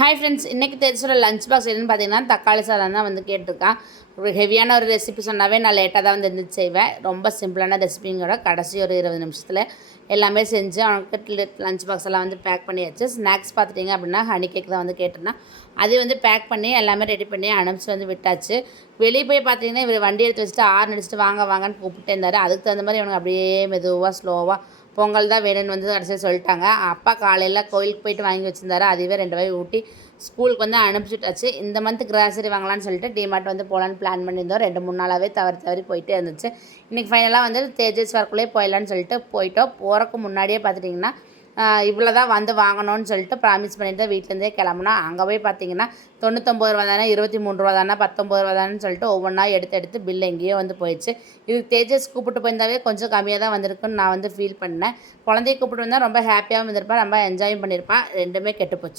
Hi friends இன்றைக்கி தெரிஞ்சோட lunch box என்னென்னு பார்த்தீங்கன்னா தக்காளி சாதம் தான் வந்து கேட்டிருக்கான் ஒரு ஹெவியான ஒரு ரெசிபி சொன்னாவே நான் லேட்டாக தான் வந்து எழுந்திரிச்சு செய்வேன். ரொம்ப சிம்பிளான ரெசிபிங்கோட கடைசி ஒரு இருபது நிமிஷத்தில் எல்லாமே செஞ்சு அவனுக்கு லஞ்ச் பாக்ஸ் எல்லாம் வந்து பேக் பண்ணியாச்சு. ஸ்நாக்ஸ் பார்த்துட்டிங்க அப்படின்னா ஹனி கேக் தான் வந்து கேட்டிருந்தேன். அது வந்து பேக் பண்ணி எல்லாமே ரெடி பண்ணி அனுப்பிச்சு வந்து விட்டாச்சு. வெளியே போய் பார்த்தீங்கன்னா இவர் வண்டி எடுத்து வச்சுட்டு ஆறு அடிச்சுட்டு வாங்க வாங்கன்னு கூப்பிட்டே இருந்தார். அதுக்கு தகுந்த மாதிரி இவனுக்கு அப்படியே மெதுவாக ஸ்லோவாக பொங்கல் தான் வேணும்னு வந்து கடைசியாக சொல்லிட்டாங்க. அப்பா காலையில் கோயிலுக்கு போயிட்டு வாங்கி வச்சுருந்தாரு. அதுவே ரெண்டு வாய் ஊட்டி ஸ்கூலுக்கு வந்து அனுப்பிச்சுட்டாச்சு இந்த மந்த் கிராசரி வாங்கலாம்னு சொல்லிட்டு டிமார்ட் வந்து போகலான்னு பிளான் பண்ணியிருந்தோம். ரெண்டு மூணு நாளாகவே தவறி தவறி போயிட்டே இருந்துச்சு. இன்றைக்கி ஃபைனலாக வந்து தேஜஸ் ஒர்க்குள்ளேயே போயிடலான்னு சொல்லிட்டு போயிட்டோம். போகிறக்கு முன்னாடியே பார்த்துட்டிங்கன்னா இவ்வளோ தான் வந்து வாங்கணும்னு சொல்லிட்டு ப்ராமிஸ் பண்ணிட்டு வீட்டிலேருந்தே கிளம்புனா அங்கே போய் பார்த்தீங்கன்னா தொண்ணூத்தொம்பது ரூபா தானே இருபத்தி மூணு ரூபா தானே பத்தொம்பது ரூபா தானே சொல்லிட்டு ஒவ்வொன்றா எடுத்து எடுத்து பில் எங்கேயோ வந்து போயிடுச்சு. இதுக்கு தேஜஸ் கூப்பிட்டு போயிருந்தாவே கொஞ்சம் கம்மியாக தான் வந்திருக்குன்னு நான் வந்து ஃபீல் பண்ணேன். குழந்தைய கூப்பிட்டு வந்தால் ரொம்ப ஹாப்பியாகவும் இருந்திருப்பேன் ரொம்ப என்ஜாயும் பண்ணியிருப்பான் ரெண்டுமே கெட்டு போச்சு.